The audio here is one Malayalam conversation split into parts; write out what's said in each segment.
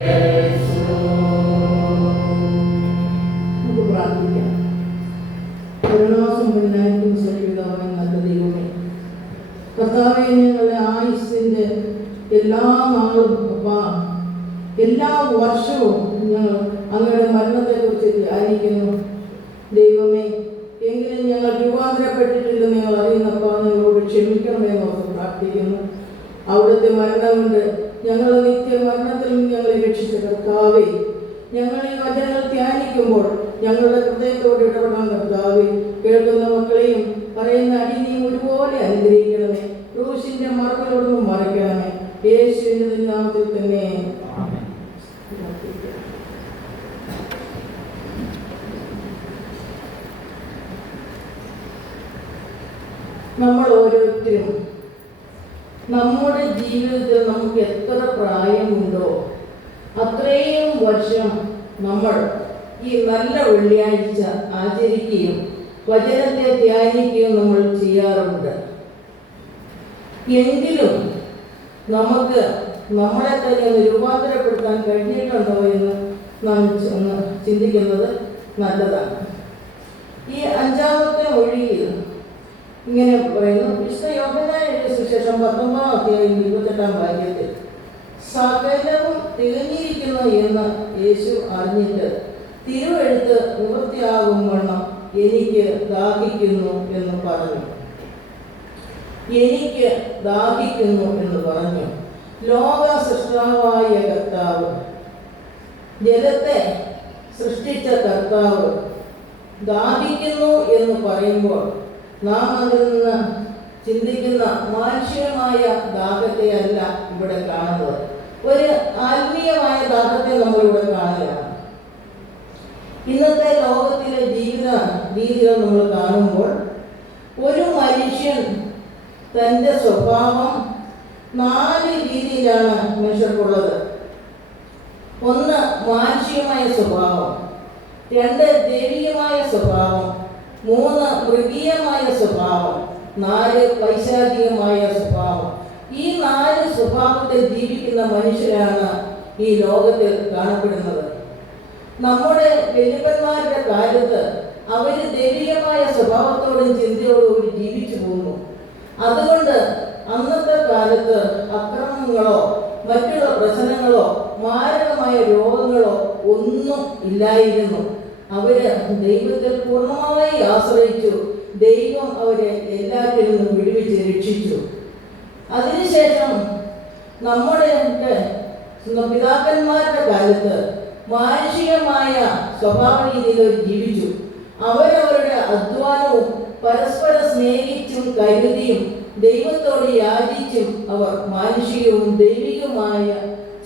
നമുക്ക് പ്രാർത്ഥിക്കാം. കരുണാസമ്പന്നനായിരിക്കും സജീവിതമായ നല്ല ദൈവമേ, കർത്താവേ, ഞങ്ങളുടെ ആയുസ്സിൻ്റെ എല്ലാ നാളും എല്ലാ വർഷവും ഞങ്ങൾ അങ്ങയുടെ മരണത്തെക്കുറിച്ച് ധ്യാനിക്കുന്നു ദൈവമേ. എങ്കിലും ഞങ്ങൾ രൂപാന്തരപ്പെട്ടിട്ടില്ലെന്ന് ഞങ്ങൾ അറിയുന്നപ്പോൾ ഞങ്ങളോട് ക്ഷമിക്കണമെന്ന് ഓർത്ത് പ്രാർത്ഥിക്കുന്നു. അവിടുത്തെ മരണം കൊണ്ട് ഞങ്ങൾ നിത്യമരണത്തിൽ നിന്ന് ഞങ്ങളെ രക്ഷിച്ച കർത്താവേ, ഞങ്ങൾ ഈ വചനങ്ങൾ ധ്യാനിക്കുമ്പോൾ ഞങ്ങളുടെ ഹൃദയത്തോട് ഇടപെടാൻ കർത്താവേ, കേൾക്കുന്ന മക്കളെയും പറയുന്ന അടിനെയും ഒരുപോലെ അനുഗ്രഹിക്കണമേ. ക്രൂശിന്റെ മറവിലൊന്നും മറയ്ക്കണമേ. യേശുവിന്റെ നാമത്തിൽ തന്നെ. നമ്മൾ ഓരോരുത്തരും നമ്മുടെ ജീവിതത്തിൽ നമുക്ക് എത്ര പ്രായമുണ്ടോ അത്രയും വർഷം നമ്മൾ ഈ നല്ല വെള്ളിയാഴ്ച ആചരിക്കുകയും വചനത്തെ ധ്യാനിക്കുകയും നമ്മൾ ചെയ്യാറുണ്ട്. എങ്കിലും നമുക്ക് നമ്മളെ തന്നെ ഒന്ന് രൂപാന്തരപ്പെടുത്താൻ കഴിഞ്ഞിട്ടുണ്ടോ എന്ന് നാം ഒന്ന് ചിന്തിക്കുന്നത് നല്ലതാണ്. ഈ 5-ാമത്തെ മൊഴിയിൽ ഇങ്ങനെ പറയുന്നു. വിശുദ്ധ യോഹന്നാൻ എഴുതിയ സുവിശേഷം 19-ാം അധ്യായം 28-ാം വാക്യത്തിൽ, സകലവും തികഞ്ഞിരിക്കുന്നു എന്ന് യേശു അറിഞ്ഞിട്ട് തിരുവെഴുത്ത് നിവൃത്തിയാകും വണ്ണം എനിക്ക് ദാഹിക്കുന്നു എന്ന് പറഞ്ഞു. എനിക്ക് ദാഹിക്കുന്നു എന്ന് പറഞ്ഞു. ലോക സൃഷ്ടാവായ കർത്താവ്, ജലത്തെ സൃഷ്ടിച്ച കർത്താവ് ദാഹിക്കുന്നു എന്ന് പറയുമ്പോൾ നാം അതിൽ നിന്ന് ചിന്തിക്കുന്ന മാനുഷികമായ ദാഹത്തെ അല്ല ഇവിടെ കാണുന്നത്. ഒരു ആത്മീയമായ ദാഹത്തെ നമ്മളിവിടെ കാണുകയാണ്. ഇന്നത്തെ ലോകത്തിലെ ജീവിത രീതികൾ നമ്മൾ കാണുമ്പോൾ ഒരു മനുഷ്യൻ തൻ്റെ സ്വഭാവം 4 രീതിയിലാണ് മനുഷ്യർക്കുള്ളത്. 1 മാനുഷികമായ സ്വഭാവം, 2 ദൈവികമായ സ്വഭാവം, 3 മൃഗീയമായ സ്വഭാവം, 4 പൈശാചികമായ സ്വഭാവം. ഈ 4 സ്വഭാവത്തിൽ ജീവിക്കുന്ന മനുഷ്യരാണ് ഈ ലോകത്തിൽ കാണപ്പെടുന്നത്. നമ്മുടെ വല്യപ്പന്മാരുടെ കാലത്ത് അവർ ദൈവികമായ സ്വഭാവത്തോടും ചിന്തയോടും ജീവിച്ചു പോകുന്നു. അതുകൊണ്ട് അന്നത്തെ കാലത്ത് അക്രമങ്ങളോ മറ്റുള്ള പ്രശ്നങ്ങളോ മാരകമായ രോഗങ്ങളോ ഒന്നും ഇല്ലായിരുന്നു. അവര് ദൈവത്തിൽ പൂർണ്ണമായി ആശ്രയിച്ചു. ദൈവം അവരെ എല്ലാറ്റിൽ നിന്നും വിടുവിച്ച് രക്ഷിച്ചു. അതിനുശേഷം നമ്മുടെ പിതാക്കന്മാരുടെ കാലത്ത് മാനുഷികമായ സ്വഭാവ രീതിയിൽ അവർ ജീവിച്ചു. അവരവരുടെ അധ്വാനവും പരസ്പരം സ്നേഹിച്ചും കരുതിയും ദൈവത്തോട് യാചിച്ചും അവർ മാനുഷികവും ദൈവികവുമായ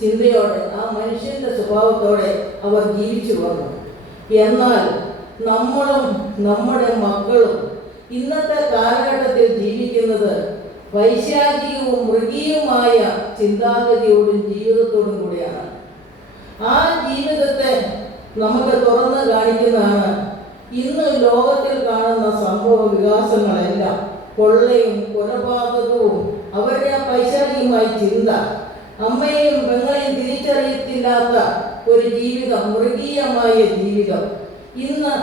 ചിന്തയോടെ ആ മനുഷ്യന്റെ സ്വഭാവത്തോടെ അവർ ജീവിച്ചു വന്നു. എന്നാൽ നമ്മളും നമ്മുടെ മക്കളും ഇന്നത്തെ കാലഘട്ടത്തിൽ ജീവിക്കുന്നത് പൈശാചികവും മൃഗീയവുമായ ചിന്താഗതിയോടും ജീവിതത്തോടും കൂടിയാണ്. ആ ജീവിതത്തെ നമുക്ക് തുറന്ന് കാണിക്കുന്നതാണ് ഇന്ന് ലോകത്തിൽ കാണുന്ന സംഭവ വികാസങ്ങളെല്ലാം. കൊള്ളയും കൊലപാതകവും അവരുടെ പൈശാചികമായ ചിന്ത, അമ്മയെയും പെങ്ങളെയും തിരിച്ചറിയത്തില്ലാത്ത ഒരു ജീവിതം, മൃഗീയമായ ജീവിതം. ഇന്ന്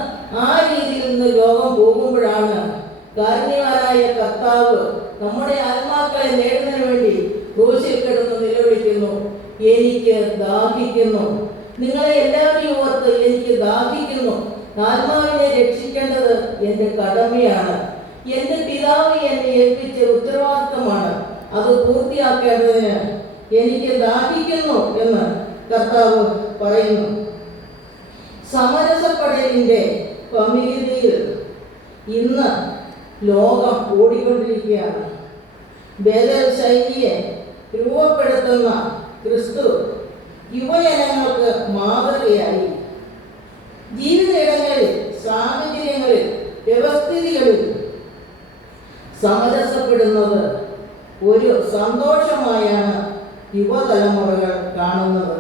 ആ രീതിയിൽ നിന്ന് ലോകം പോകുമ്പോഴാണ് കാരുണ്യവാനായ കർത്താവ് നമ്മുടെ ആത്മാക്കളെ നേടുന്നതിന് വേണ്ടി ക്രൂശിൽ കിടന്ന് നിലവിളിക്കുന്നു, എനിക്ക് ദാഹിക്കുന്നു. നിങ്ങളെ എല്ലാവരെയും ഓർത്ത് എനിക്ക് ദാഹിക്കുന്നു. ആത്മാവിനെ രക്ഷിക്കേണ്ടത് എൻ്റെ കടമയാണ്. എൻ്റെ പിതാവ് എന്നെ ഏൽപ്പിച്ച ഉത്തരവാദിത്തമാണ്. അത് പൂർത്തിയാക്കേണ്ടതിന് എനിക്ക് ദാഹിക്കുന്നു എന്ന് കർത്താവ് പറയുന്നു. സമരസപ്പെടലിൻ്റെ പമിതിയിൽ ഇന്ന് ലോകം ഓടിക്കൊണ്ടിരിക്കുകയാണ്. ബദൽ ശൈലിയെ രൂപപ്പെടുത്തുന്ന ക്രിസ്തു യുവജനങ്ങൾക്ക് മാതൃകയായി. ജീവിതയിടങ്ങളിൽ, സാഹചര്യങ്ങളിൽ, വ്യവസ്ഥിതികളിൽ സമരസപ്പെടുന്നത് ഒരു സന്തോഷമായാണ് യുവതലമുറകൾ കാണുന്നത്.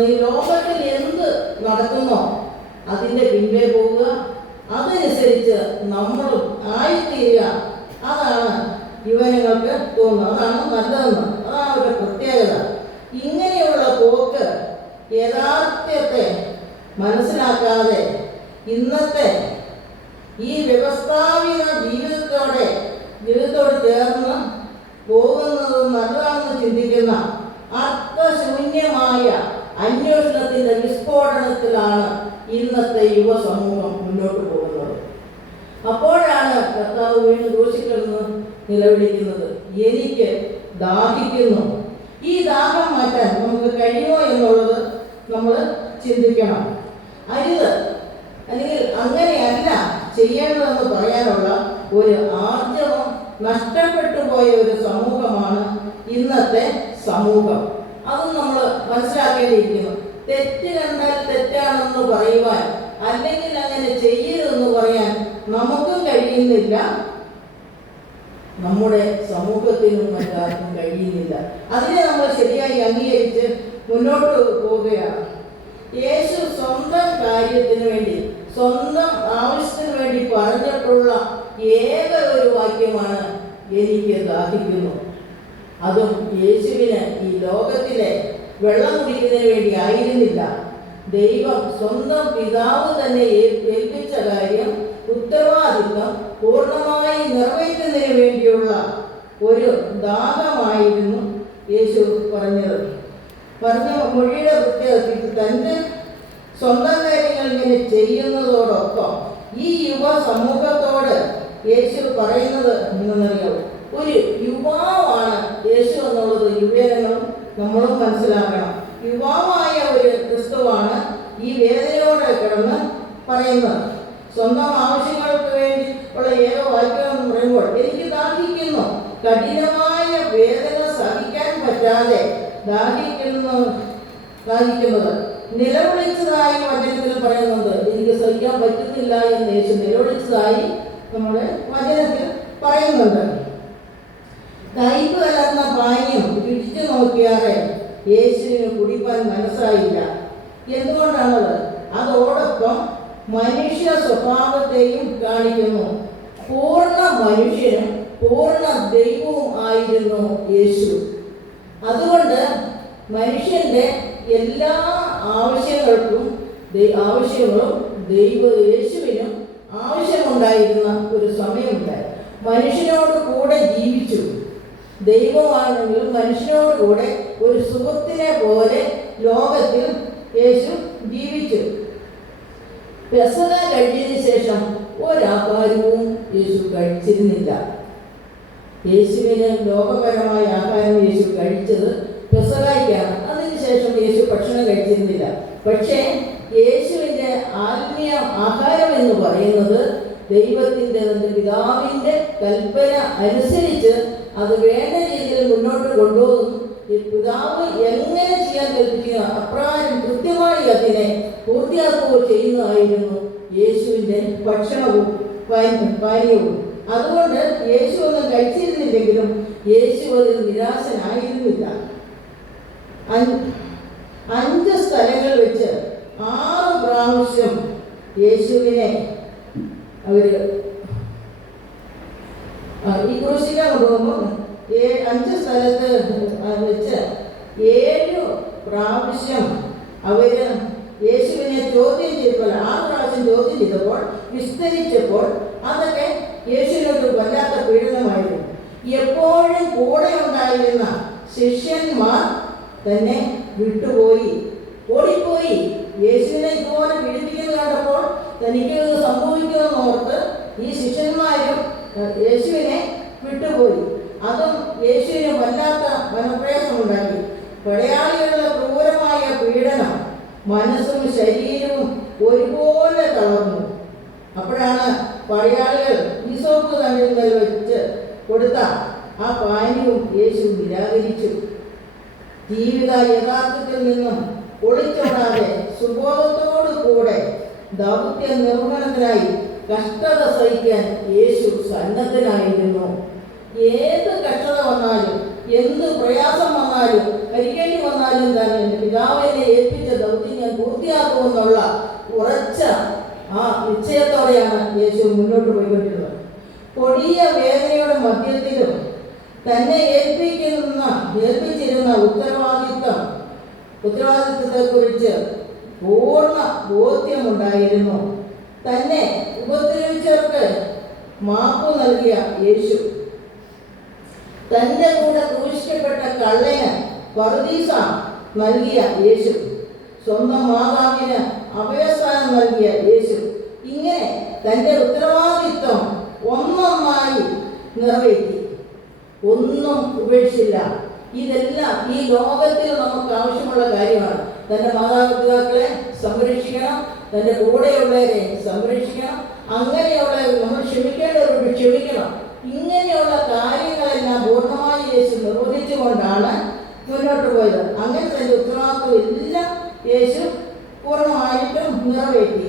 ഈ ലോകത്തിൽ എന്ത് നടക്കുന്നോ അതിൻ്റെ പിന്നിലെ പോവുക, അതനുസരിച്ച് നമ്മളും ആയിത്തീരുക. അതാണ് യുവജനങ്ങൾക്ക് തോന്നുന്നത്. അതാണ് നല്ലതെന്ന്, അതാണ് അവരുടെ പ്രത്യേകത. ഇങ്ങനെയുള്ള പോക്ക് യഥാർത്ഥ്യത്തെ മനസ്സിലാക്കാതെ ഇന്നത്തെ ഈ വ്യവസ്ഥാപിത ജീവിതത്തോട് ചേർന്ന് പോകുന്നത് നല്ലതാണെന്ന് ചിന്തിക്കുന്ന അർത്ഥശൂന്യമായ അന്വേഷണത്തിന്റെ വിസ്ഫോടനത്തിലാണ് ഇന്നത്തെ യുവസമൂഹം മുന്നോട്ട് പോകുന്നത്. അപ്പോഴാണ് കർത്താവ് വീണ്ടും ക്രൂശിൽക്കിടന്ന് നിലവിളിക്കുന്നത്, എനിക്ക് ദാഹിക്കുന്നു. ഈ ദാഹം മാറ്റാൻ നമുക്ക് കഴിയുമോ എന്നുള്ളത് നമ്മൾ ചിന്തിക്കണം. അരുത്, അല്ലെങ്കിൽ അങ്ങനെയല്ല ചെയ്യേണ്ടതെന്ന് പറയാനുള്ള ഒരു ആർജവം നഷ്ടപ്പെട്ടു പോയ ഒരു സമൂഹമാണ് ഇന്നത്തെ സമൂഹം. അതും നമ്മൾ മനസ്സിലാക്കേണ്ടിയിരിക്കുന്നു. തെറ്റ് കണ്ടാൽ തെറ്റാണെന്ന് പറയുവാൻ, അല്ലെങ്കിൽ അങ്ങനെ ചെയ്യരുതെന്ന് പറയാൻ നമുക്കും കഴിയുന്നില്ല, നമ്മുടെ സമൂഹത്തിനും മറ്റാർക്കും കഴിയുന്നില്ല. അതിനെ നമ്മൾ ശരിയായി അംഗീകരിച്ച് മുന്നോട്ട് പോവുകയാണ്. യേശു സ്വന്തം കാര്യത്തിന് വേണ്ടി, സ്വന്തം ആവശ്യത്തിന് വേണ്ടി പറഞ്ഞിട്ടുള്ള ഏക ഒരു വാക്യമാണ് എനിക്ക് ദാഹിക്കുന്നു. അതും യേശുവിന് ഈ ലോകത്തിലെ വെള്ളം കുടിക്കുന്നതിന് വേണ്ടി ആയിരുന്നില്ല. ദൈവം സ്വന്തം പിതാവ് തന്നെ ഏൽപ്പിച്ച കാര്യം, ഉത്തരവാദിത്വം പൂർണ്ണമായി നിറവേറ്റുന്നതിന് വേണ്ടിയുള്ള ഒരു ദാഹമായിരുന്നു യേശു പറഞ്ഞ മൊഴിയുടെ പ്രത്യേകത. തൻ്റെ സ്വന്തം കാര്യങ്ങൾ ഇങ്ങനെ ചെയ്യുന്നതോടൊപ്പം ഈ യുവ സമൂഹത്തോട് യേശു പറയുന്നത് എന്തെന്നറിയോ? ഒരു യുവാവാണ് യേശു എന്നുള്ളത് യുവജനങ്ങളും നമ്മളും മനസ്സിലാക്കണം. യുവാവായ ഒരു ക്രിസ്തുവാണ് ഈ വേദനയോടെ കിടന്ന് പറയുന്നത്. സ്വന്തം ആവശ്യങ്ങൾക്ക് വേണ്ടി ഉള്ള ഏക വാക്യം എന്ന് പറയുമ്പോൾ എനിക്ക് ദാഹിക്കുന്നു, കഠിനമായ വേദന സഹിക്കാൻ പറ്റാതെ ദാഹിക്കുന്നത് നിലവിളിച്ചതായി വചനത്തിൽ പറയുന്നുണ്ട്. എനിക്ക് സഹിക്കാൻ പറ്റുന്നില്ല എന്ന് യേശു നിലവിളിച്ചതായി നമ്മുടെ വചനത്തിൽ പറയുന്നുണ്ട്. കയ്പ് കലർന്ന പാനീയം രുചിച്ചു നോക്കിയാറെ യേശുവിന് കുടിപ്പാൻ മനസ്സായില്ല. എന്തുകൊണ്ടാണത്? അതോടൊപ്പം മനുഷ്യ സ്വഭാവത്തെയും കാണിക്കുന്നു. പൂർണ്ണ മനുഷ്യനും പൂർണ്ണ ദൈവവും ആയിരുന്നു യേശു. അതുകൊണ്ട് മനുഷ്യന്റെ എല്ലാ ആവശ്യങ്ങളും യേശുവിനും ആവശ്യമുണ്ടായിരുന്ന ഒരു സമയമുണ്ടായി. മനുഷ്യനോട് കൂടെ ജീവിച്ചു. ദൈവമാണെങ്കിലും മനുഷ്യനോട് കൂടെ ഒരു സുഹൃത്തിനെ പോലെ ലോകത്തിൽ യേശു ജീവിച്ചു. പെസഹ കഴിഞ്ഞതിന് ശേഷം ഒരാഹാരവും യേശു കഴിച്ചിരുന്നില്ല. യേശുവിന് ലോകപരമായ ആഹാരം യേശു കഴിച്ചത് പെസഹായ്ക്കാണ്. അതിനുശേഷം യേശു ഭക്ഷണം കഴിച്ചിരുന്നില്ല. പക്ഷേ യേശുവിൻ്റെ ആത്മീയ ആഹാരം എന്ന് പറയുന്നത് ദൈവത്തിൻ്റെ, തൻ്റെ പിതാവിൻ്റെ കൽപ്പന അനുസരിച്ച് അത് വേണ്ട രീതിയിൽ മുന്നോട്ട് കൊണ്ടുപോകുന്നു. ഈ പിതാവ് എങ്ങനെ ചെയ്യാൻ കൽപ്പിക്കുക അപ്രകാരം കൃത്യമായി അതിനെ പൂർത്തിയാക്കുകയോ ചെയ്യുന്നതായിരുന്നു യേശുവിൻ്റെ ഭക്ഷണവും പാനീയവും. അതുകൊണ്ട് യേശു ഒന്നും കഴിച്ചിരുന്നില്ലെങ്കിലും യേശു അതിൽ നിരാശനായിരുന്നില്ല. 5 സ്ഥലങ്ങൾ വെച്ച് 6 പ്രാവശ്യം യേശുവിനെ അവര് ഈ ക്രൂശിക്കാൻ കൊണ്ടുപോകുമ്പോൾ 5 സ്ഥലത്ത് വെച്ച് 7 പ്രാവശ്യം അവര് യേശുവിനെ ചോദ്യം ചെയ്തപ്പോൾ, 6 പ്രാവശ്യം ചോദ്യം ചെയ്തപ്പോൾ, വിസ്തരിച്ചപ്പോൾ അതൊക്കെ യേശുവിനൊരു വല്ലാത്ത പീഡനമായിരുന്നു. എപ്പോഴും കൂടെ ഉണ്ടായിരുന്ന ശിഷ്യന്മാർ തന്നെ വിട്ടുപോയി, ഓടിപ്പോയി. യേശുവിനെ ഇതുപോലെ പീഡിപ്പിക്കുന്നത് കണ്ടപ്പോൾ തനിക്ക് സംഭവിക്കുമെന്ന് ഓർത്ത് ഈ ശിഷ്യന്മാരും യേശുവിനെ വിട്ടുപോയി. അതും യേശുവിന് വല്ലാത്ത മനപ്രയാസമുണ്ടാക്കി. പടയാളികളുടെ ക്രൂരമായ പീഡനം മനസ്സും ശരീരവും ഒരുപോലെ തളർന്നു. അപ്പോഴാണ് പടയാളികൾ ഈസോപ്പ് തണ്ടിൽ വെച്ച് കൊടുത്ത ആ പാനീയവും യേശു നിരാകരിച്ചു. ജീവിത യഥാർത്ഥത്തിൽ നിന്നും ഒളിച്ചോടാതെ സുബോധത്തോടു കൂടെ ദൗത്യ നിർവഹണത്തിനായി കഷ്ടത സഹിക്കാൻ യേശു സന്നദ്ധനായിരുന്നു. ഏത് കഷ്ടത വന്നാലും, എന്ത് പ്രയാസം വന്നാലും, മരിക്കേണ്ടി വന്നാലും തന്നെ എൻ്റെ പിതാവിനെ ഏൽപ്പിച്ച ദൗത്യം ഞാൻ പൂർത്തിയാക്കുമെന്നുള്ള ഉറച്ച ആ നിശ്ചയത്തോടെയാണ് യേശു മുന്നോട്ട് പോയിക്കൊണ്ടിരുന്നത്. കൊടിയ വേദനയുടെ മധ്യത്തിലും തന്നെ ഏൽപ്പിച്ചിരുന്ന ഉത്തരവാദിത്വം ഉത്തരവാദിത്വത്തെക്കുറിച്ച് പൂർണ്ണ ബോധ്യമുണ്ടായിരുന്നു. തന്നെ ഉപദ്രവിച്ചവർക്ക് മാപ്പ് നൽകിയ യേശു, തൻ്റെ കൂടെ ക്രൂശിക്കപ്പെട്ട കള്ളന് പറുദീസ നൽകിയ യേശു, സ്വന്തം മാതാവിന് അഭയസ്ഥാനം നൽകിയ യേശു, ഇങ്ങനെ തൻ്റെ ഉത്തരവാദിത്വം ഒന്നൊന്നായി നിറവേറ്റി, ഒന്നും ഉപേക്ഷിച്ചില്ല. ഇതെല്ലാം ഈ ലോകത്തിൽ നമുക്ക് ആവശ്യമുള്ള കാര്യമാണ്. തൻ്റെ മാതാപിതാക്കളെ സംരക്ഷിക്കണം, തൻ്റെ കൂടെയുള്ളവരെ സംരക്ഷിക്കണം, അങ്ങനെയുള്ളവർ നമ്മൾ ക്ഷമിക്കേണ്ടവരോട് ക്ഷമിക്കണം. ഇങ്ങനെയുള്ള കാര്യങ്ങളെല്ലാം പൂർണ്ണമായി യേശു നിർവഹിച്ചുകൊണ്ടാണ് മുന്നോട്ട് പോയത്. അങ്ങനെ തൻ്റെ ഉത്തരവാദിത്വം എല്ലാം യേശു പൂർണ്ണമായിട്ടും നിറവേറ്റി.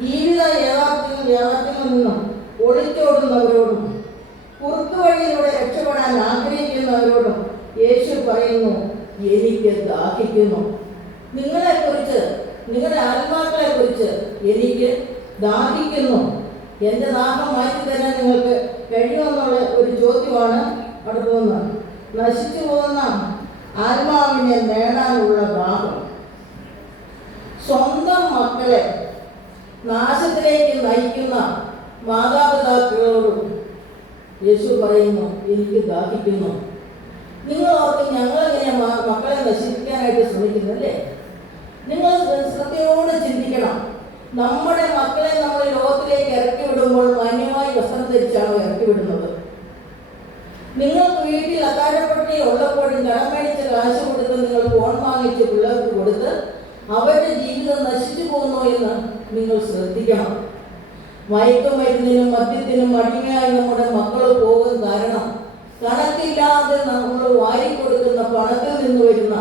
ജീവിത യാഥാർത്ഥ്യങ്ങളിൽ നിന്നും ഒളിച്ചോടുന്നവരോടും കുറുക്ക് വഴിയിലൂടെ രക്ഷപ്പെടാൻ ആഗ്രഹിക്കുന്നവരോടും യേശു പറയുന്നു, എനിക്ക് ദാഹിക്കുന്നു. നിങ്ങളെക്കുറിച്ച്, നിങ്ങളുടെ ആത്മാക്കളെക്കുറിച്ച് എനിക്ക് ദാഹിക്കുന്നു. എൻ്റെ ദാഹം മാറ്റി തരാൻ നിങ്ങൾക്ക് കഴിയുമെന്നുള്ള ഒരു ചോദ്യമാണ് അവിടെ പോകുന്നത്. നശിച്ചു പോകുന്ന ആത്മാവിനെ നേടാനുള്ള ദാഹം. സ്വന്തം മക്കളെ നാശത്തിലേക്ക് നയിക്കുന്ന മാതാപിതാക്കളോടും യേശു പറയുന്നു, എനിക്ക് ദാഹിക്കുന്നു. നിങ്ങൾ ഓർക്കും ഞങ്ങളെങ്ങനെ മക്കളെ നശിപ്പിക്കാനായിട്ട് ശ്രമിക്കുന്നല്ലേ? നിങ്ങൾ ശ്രദ്ധയോടെ ചിന്തിക്കണം. നമ്മുടെ മക്കളെ നമ്മൾ ലോകത്തിലേക്ക് ഇറക്കി വിടുമ്പോൾ മാന്യമായി വസ്ത്രം ധരിച്ചാണോ ഇറക്കി വിടുന്നത്? നിങ്ങൾക്ക് വീട്ടിൽ അത്താഴപ്പട്ടി ഉള്ളപ്പോഴും കടം മേടിച്ച് കാശ് കൊടുത്ത് നിങ്ങൾ ഫോൺ വാങ്ങിച്ച് പിള്ളേർക്ക് കൊടുത്ത് അവരുടെ ജീവിതം നശിച്ചു പോകുന്നു എന്ന് നിങ്ങൾ ശ്രദ്ധിക്കണം. മയക്കുമരുന്നിനും മദ്യത്തിനും അടിമയായി നമ്മുടെ മക്കൾ പോകുന്ന കാരണം കണക്കില്ലാതെ നമ്മൾ വാരിക്കൊടുക്കുന്ന പണത്തിൽ നിന്ന് വരുന്ന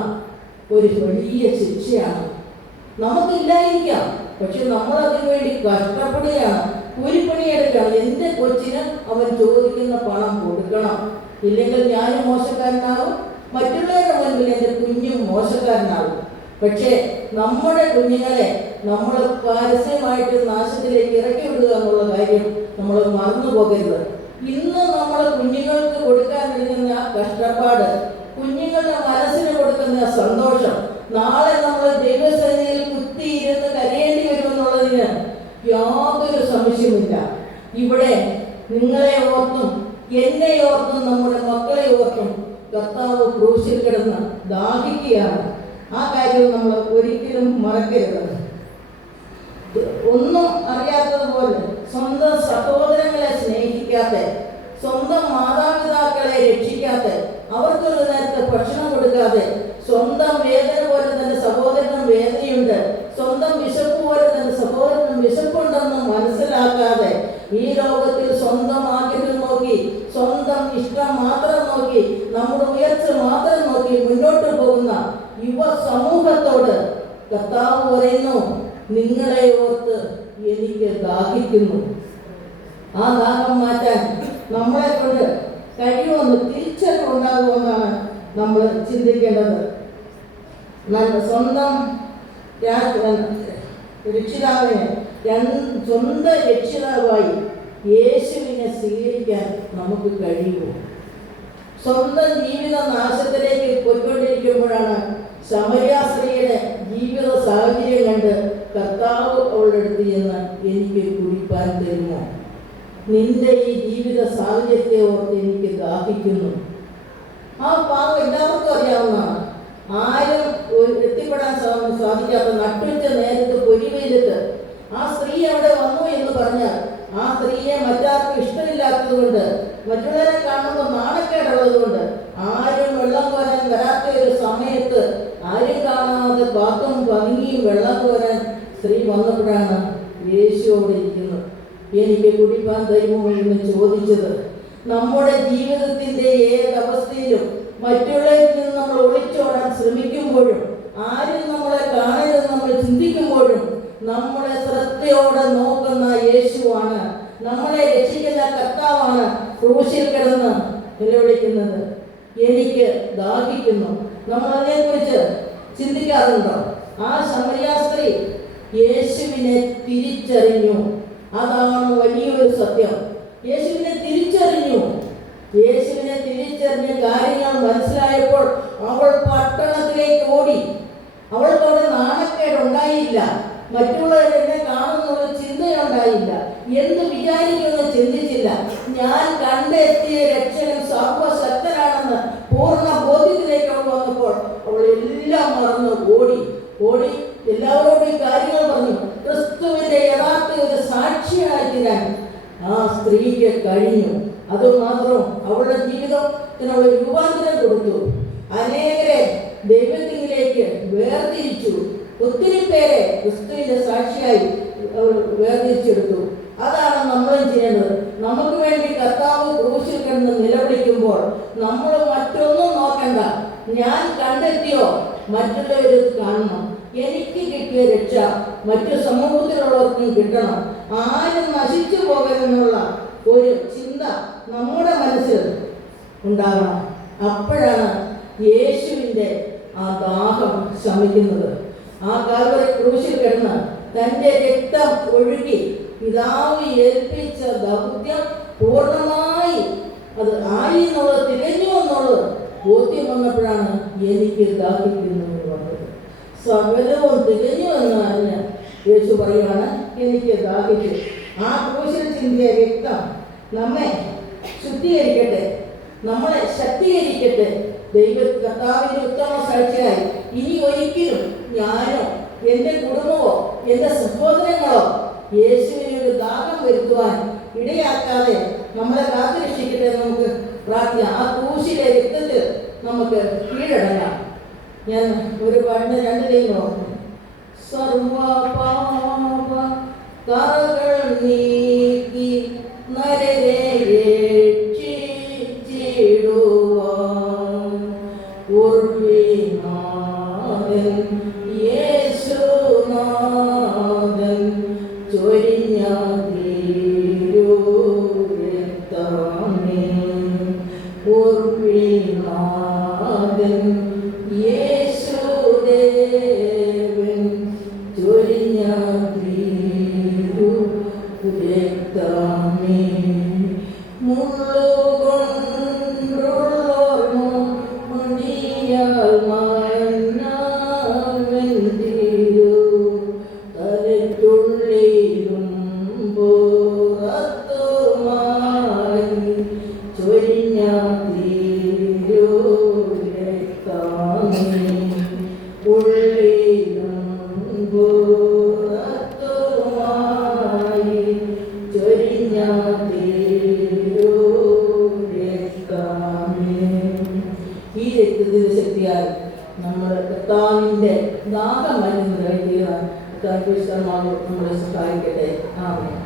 ഒരു വലിയ ശിക്ഷയാണ്. നമുക്കില്ലായിരിക്കാം, പക്ഷെ നമ്മൾ അതിനു വേണ്ടി കഷ്ടപ്പെടുകയാണ്, കൂലിപ്പണിയെടുക്കണം. എൻ്റെ കൊച്ചിന് അവൻ ചോദിക്കുന്ന പണം കൊടുക്കണം, ഇല്ലെങ്കിൽ ഞാനും മോശക്കാരനാകും, മറ്റുള്ളവരുടെ മുൻപിൽ എൻ്റെ കുഞ്ഞും മോശക്കാരനാകും. പക്ഷേ നമ്മുടെ കുഞ്ഞുങ്ങളെ നമ്മൾ പരസ്യമായിട്ട് നാശത്തിലേക്ക് ഇറക്കി വിടുക എന്നുള്ള കാര്യം നമ്മൾ മറന്നു പോകരുത്. ഇന്ന് നമ്മൾ കുഞ്ഞുങ്ങൾക്ക് കൊടുക്കാൻ കഴിയുന്ന കഷ്ടപ്പാട്, കുഞ്ഞുങ്ങളുടെ മനസ്സിന് കൊടുക്കുന്ന സന്തോഷം, നാളെ നമ്മൾ ദൈവസേനയിൽ കുത്തിയിരുന്ന് കരയേണ്ടി വരുമെന്നുള്ളതിന് യാതൊരു സംശയമില്ല. ഇവിടെ നിങ്ങളെ ഓർത്തും എന്നെ ഓർത്തും നമ്മുടെ മക്കളെ ഓർത്തും കർത്താവ് ക്രൂശിൽ കിടന്ന് ദാഹിക്കുകയാണ്. ആ കാര്യം നമ്മൾ ഒരിക്കലും മറക്കരുത്. ഒന്നും അറിയാത്തതുപോലെ സ്വന്തം സഹോദരങ്ങളെ സ്നേഹിക്കാത്ത, സ്വന്തം മാതാപിതാക്കളെ രക്ഷിക്കാത്ത, അവർക്കൊരു നേരത്തെ ഭക്ഷണം കൊടുക്കാതെ, സ്വന്തം വേദന പോലെ തന്നെ സഹോദരനും വേദനയുണ്ട്, സ്വന്തം വിശപ്പ് പോലെ തന്നെ സഹോദരനും വിശപ്പുണ്ടെന്ന് മനസ്സിലാക്കാതെ ഈ ലോകത്തിൽ സ്വന്തം ആഗ്രഹം നോക്കി, സ്വന്തം ഇഷ്ടം മാത്രം നോക്കി, നമ്മുടെ ഉയർച്ച മാത്രം നോക്കി മുന്നോട്ട് പോകുന്ന യുവ സമൂഹത്തോട് കർത്താവ് പറയുന്നു, നിങ്ങളെ ഓർത്ത് എനിക്ക് ദാഹിക്കുന്നു. ആ ദാഹം മാറ്റാൻ നമ്മളെ കൊണ്ട് കഴിയുമെന്ന് തിരിച്ചറിവുണ്ടാകുമെന്നാണ് നമ്മൾ ചിന്തിക്കേണ്ടത്. സ്വന്തം രക്ഷിതാവിനെ സ്വന്തം രക്ഷിതാവായി യേശുവിനെ സ്വീകരിക്കാൻ നമുക്ക് കഴിയുമോ? സ്വന്തം ജീവിത നാശത്തിലേക്ക് പോയിക്കൊണ്ടിരിക്കുമ്പോഴാണ് ശമരിയ സ്ത്രീയുടെ ജീവിത സാഹചര്യം കണ്ട് കർത്താവ് അവളുടെ അടുത്ത് ചെന്ന്, എനിക്ക് കുടിപ്പാൻ തരുമോ? നിന്റെ ഈ ജീവിത സാഹചര്യത്തെ ഓർത്ത് എനിക്ക് ദാഹിക്കുന്നു. ആ പാവം എല്ലാവർക്കും അറിയാവുന്നതാണ്. ആരും എത്തിപ്പെടാൻ സാധിക്കാത്ത നട്ടുച്ച നേരത്ത് പൊരിവെയിലത്ത് ആ സ്ത്രീ അവിടെ വന്നു എന്ന് പറഞ്ഞാൽ ആ സ്ത്രീയെ മറ്റാർക്കും ഇഷ്ടമില്ലാത്തത് കൊണ്ട്, മറ്റുള്ളവരെ കാണുമ്പോൾ നാണക്കേടുള്ളത് കൊണ്ട്, ആരും വെള്ളം കോരാൻ വരാത്ത ഒരു സമയത്ത് ആരും കാണാതെ പാത്തും പതുങ്ങിയും വെള്ളം കോരാൻ സ്ത്രീ വന്നപ്പോഴാണ് യേശുവോട് ഇരിക്കുന്നത്, എനിക്ക് കുടിപ്പാൻ തരുമോ എന്ന് ചോദിച്ചത്. നമ്മുടെ ജീവിതത്തിൻ്റെ ഏതവസ്ഥയിലും മറ്റുള്ളവരിൽ നിന്ന് നമ്മൾ ഒളിച്ചോടാൻ ശ്രമിക്കുമ്പോഴും, ആരും നമ്മളെ കാണരുതെന്ന് നമ്മൾ ചിന്തിക്കുമ്പോഴും, നമ്മളെ ശ്രദ്ധയോടെ നോക്കുന്ന യേശുവാണ്, നമ്മളെ രക്ഷിക്കുന്ന കർത്താവാണ് ക്രൂശിൽ കിടന്ന് നിലവിളിക്കുന്നത്, എനിക്ക് ദാഹിക്കുന്നു. നമ്മൾ അതിനെക്കുറിച്ച് ചിന്തിക്കാറുണ്ടോ? ആ ശമരിയ സ്ത്രീ യേശുവിനെ തിരിച്ചറിഞ്ഞു. അതാണ് വലിയൊരു സത്യം. യേശുവിനെ തിരിച്ചറിഞ്ഞു. യേശുവിനെ തിരിച്ചറിഞ്ഞ് കാര്യങ്ങൾ മനസ്സിലായപ്പോൾ അവൾ പട്ടണത്തിലേക്ക് ഓടി. അവൾക്കവിടെ നാണക്കേടുണ്ടായില്ല, മറ്റുള്ളവർ എന്നെ കാണുന്നുള്ള ചിന്തയുണ്ടായില്ല, എന്ത് വിചാരിക്കുമെന്ന് ചിന്തിച്ചില്ല. ഞാൻ കണ്ടെത്തിയ രക്ഷകൻ സർവശക്തനാണെന്ന് പൂർണ്ണ ബോധ്യത്തിലേക്ക് അവൾ വന്നപ്പോൾ അവൾ എല്ലാം മറന്ന് ഓടി എല്ലാവരോടും ഈ കാര്യങ്ങൾ പറഞ്ഞു. ക്രിസ്തുവിന്റെ യഥാർത്ഥ ഒരു സാക്ഷിയായി തീരാൻ ആ സ്ത്രീക്ക് കഴിഞ്ഞു. അതുമാത്രം അവളുടെ ജീവിതത്തിന് അവൾ രൂപാന്തരം കൊടുത്തു. അനേകരെ ദൈവത്തിലേക്ക് വേർതിരിച്ചു. ഒത്തിരി പേരെ ക്രിസ്തുവിന്റെ സാക്ഷിയായി അവൾ വേർതിരിച്ചെടുത്തു. അതാണ് നമ്മളും ചെയ്യേണ്ടത്. നമുക്ക് വേണ്ടി കർത്താവ് ക്രൂശിൽ കിടന്ന് നിലവിളിക്കുമ്പോൾ നമ്മൾ മറ്റൊന്നും നോക്കണ്ട. ഞാൻ കണ്ടെത്തിയോ മറ്റുള്ളവർ കാണണം. എനിക്ക് കിട്ടിയ രക്ഷ മറ്റു സമൂഹത്തിലുള്ളവർക്കും കിട്ടണം. ആരും നശിച്ചു പോകരുതെന്നുള്ള ഒരു ചിന്ത നമ്മുടെ മനസ്സിൽ ഉണ്ടാകണം. അപ്പോഴാണ് യേശുവിൻ്റെ ആ ദാഹം ശമിക്കുന്നത്. ആ കാൽവരി ക്രൂശിൽ കിടന്ന് തൻ്റെ രക്തം ഒഴുകി പിതാവ് ഏൽപ്പിച്ച ദൗത്യം പൂർണ്ണമായി അത് ആയി എന്നുള്ളത് തികഞ്ഞു എന്നുള്ളത് ബോധ്യം വന്നപ്പോഴാണ് എനിക്ക് ദാഹിക്കുന്നു എന്ന് പറഞ്ഞത്. സകലവും തികഞ്ഞു എന്ന് പറഞ്ഞ് യേശു പറയുവാണ്, എനിക്ക് ദാഹിച്ചു. ആ ക്രൂശിൽ ചിന്തിയ രക്തം നമ്മെ ശുദ്ധീകരിക്കട്ടെ, നമ്മളെ ശക്തീകരിക്കട്ടെ. കർത്താവിന്റെ ഉത്തമ സാക്ഷിയായി ഇനി ഒരിക്കലും ഞാനോ എൻ്റെ കുടുംബമോ എൻ്റെ സഹോദരങ്ങളോ യേശുവിനെ ഒരു ദാഹം വരുത്തുവാൻ ഇടയാക്കാതെ നമ്മളെ കാത്തുരക്ഷിക്കട്ടെ. നമുക്ക് പ്രാർത്ഥിക്കാം. ആ ക്രൂശിലെ രക്തത്തിൽ നമുക്ക് കീഴടങ്ങാം. ഞാൻ ഒരു പാട്ടിന് 2 ലൈൻ ഓർക്കുന്നു. സർവപാപ കറകൾ നീക്കി നരരെ രക്ഷിച്ചിടുവാൻ ഉർവിനാഥൻ യേശുനാഥൻ ചൊരിഞ്ഞ തിരുരക്തമേ. ഉർവിനാഥൻ യേശുദേവൻ ചൊരിഞ്ഞ തിരുരക്തമേ. മുള്ളുകൊണ്ടുള്ളോർന്നു മുടിയാൽ മണ്ണാവെന്തിരു തലയ്ക്കുള്ളിലും പുറത്തുമായി ചൊരിഞ്ഞ തിരുരക്തമേ. ഉള്ളിലും പുറത്തുമായി ചൊരിഞ്ഞ തിരുരക്തമേ. ഈ രക്തത്തിന്റെ ശക്തിയാൽ നമ്മൾ കർത്താവിന്റെ ദാഹം മരുന്ന് കഴിക്കുക. കർത്താവ് നമ്മളെ സഹായിക്കട്ടെ. ആമേൻ.